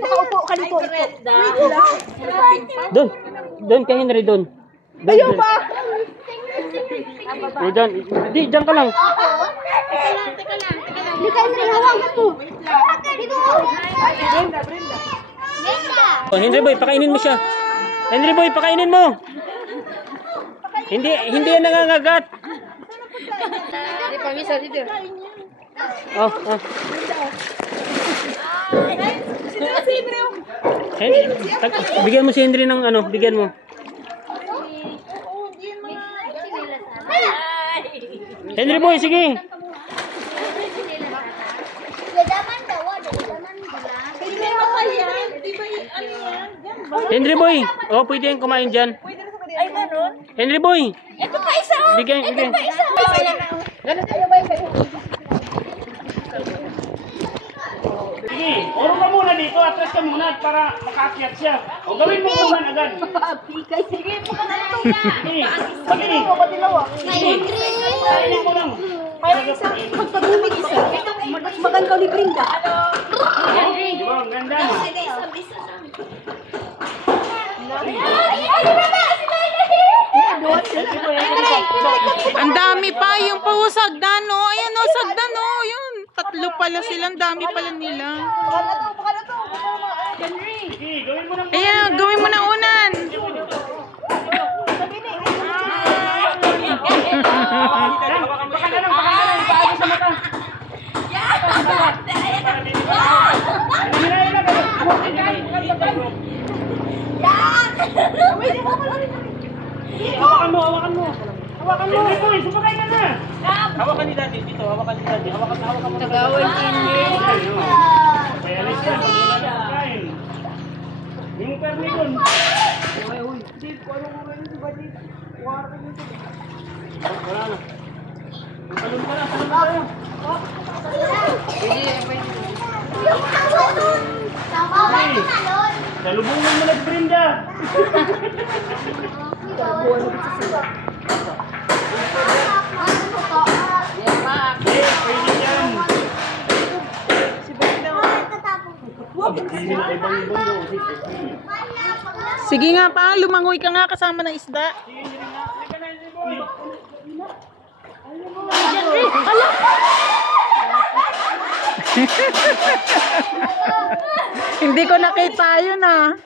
Paupo ka dito. Doon kay Henry, doon. Ayaw pa! Diyan. Di, diyan ka lang. Teka lang. Hindi ka Henry, hawakan mo. Dito. Brenda. Oh, Henry boy, pakainin mo siya. Henry boy, pakainin mo. Hindi yan nangangagat. Hindi pa misa dito. Oh. Henry, bigyan mo si Henry ng ano, bigyan mo. Henry boy, sige. Henry boy, oh, pwede yung kumain dyan. Ay, ganun? Henry boy. Ito pa isa. Bigyan. Ito pa isa. Sige, oro ka muna dito, atras ka muna para makaakyat siya. O gawin mo naman agad. Sige, pagkakataon na. Sige. Kainin mo lang. Mayroon isa. Magpagumig isa. Magandaw ni Brenda. Di ba, ang ganda no? Ang dami pa, yung sagdan, no? Ayan, no, sagdan, no? Yun, tatlo pala sila, ang dami pala nila. Sige, gawin mo ng Ayan, gawin mo na unan. Paano sa mata? Hawakan mo. Henry boy, sumakay ka na. Hawakan ni daddy dito, hawakan mo. Tagawan ini. Kaya alis yan, kain. Yung permi dun. Wala na. Salun ka na tayo. Salubungan mo na si Brenda. Pwede yan. Sige nga pa, lumangoy ka nga kasama ng isda. Hindi ko nakita yun ah.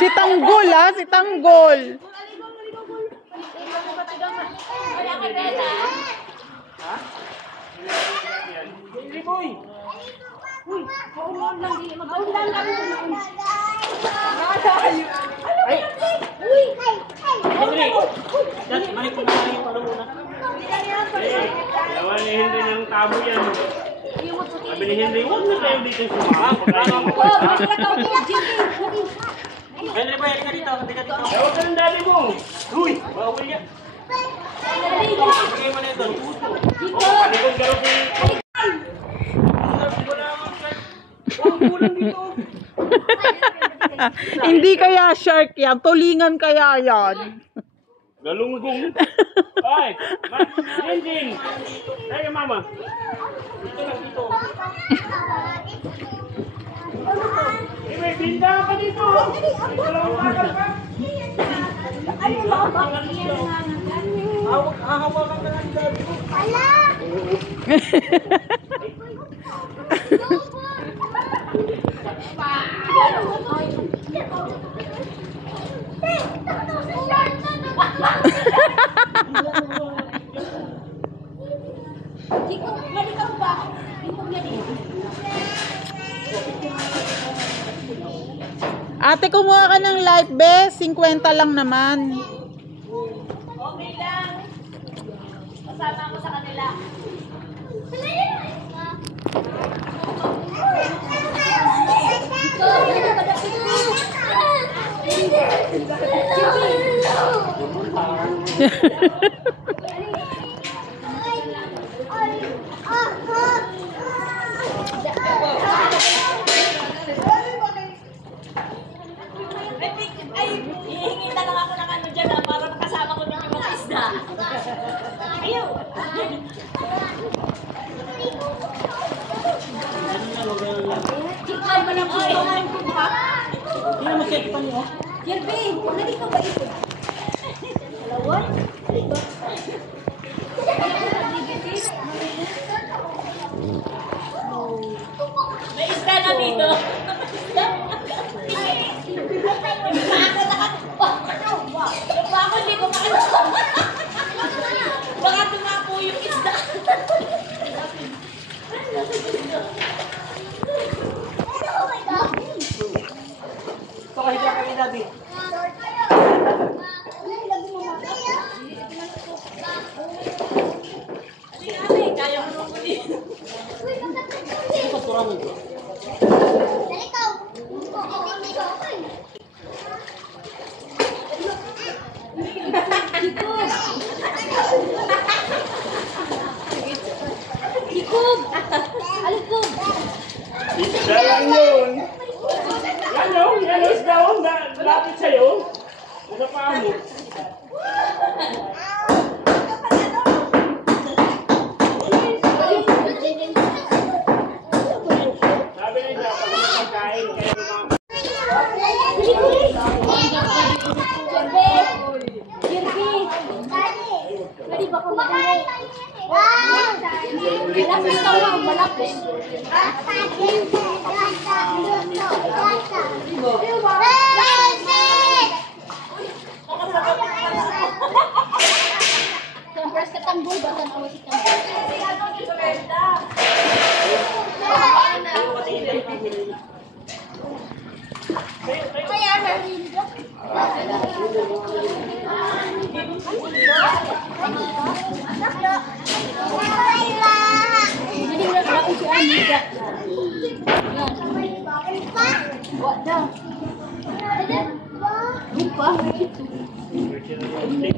Si Tanggol ah, si Tanggol. Henry boy. Ay! Henry! Balik mo na yung pala muna. Yawan ni Henry ng tabo yan. Sabi ni Henry, huwag na kayo dito sumama. Henry boy, halika dito. Huwag ka ng dali mo. Uy! Bawal yan. Bigay mo na ito. Palikod ka rin si... Hindi kaya shark yan, tulingan kaya yan. Galunggong. Ay, Jinjing. Ay, mama. Dito lang dito. Eh, may binda ka dito. Dito lang ang bakal ka. Hahawakan ka lang dito. Ala! Ate, kumuha ka ng life vest, 50 lang naman. Okay lang. Kasama ako sa kanila. Ay, hihingi na lang ako ng ano dyan para makasama ko ng mga isda. Ayaw. Chika, Ayaw ka ng putungan ko ha? Hindi na mag-check pa niyo. Kirby, nari ka ba ito? Dalawa? May isda na dito. Yung bako hindi ko makita. Baka tumapo yung isda. Ito kasi siya kami dati. Kaya mo nung muli. Ito pa turang ito. Ikog! Alikog! Isda lang yun. Yan o, isda o. Lapit sa'yo. Nasa paa mo. Sabi na isda, pag magkakain, kaya mga... Pwede ba kumakain? Malapit ka mo, malapit. First katanggol ba tan awas ikan? Kaya Merlinda. Jadi udah aku si Anida. Buat dah. Lupa gitu. Hindi.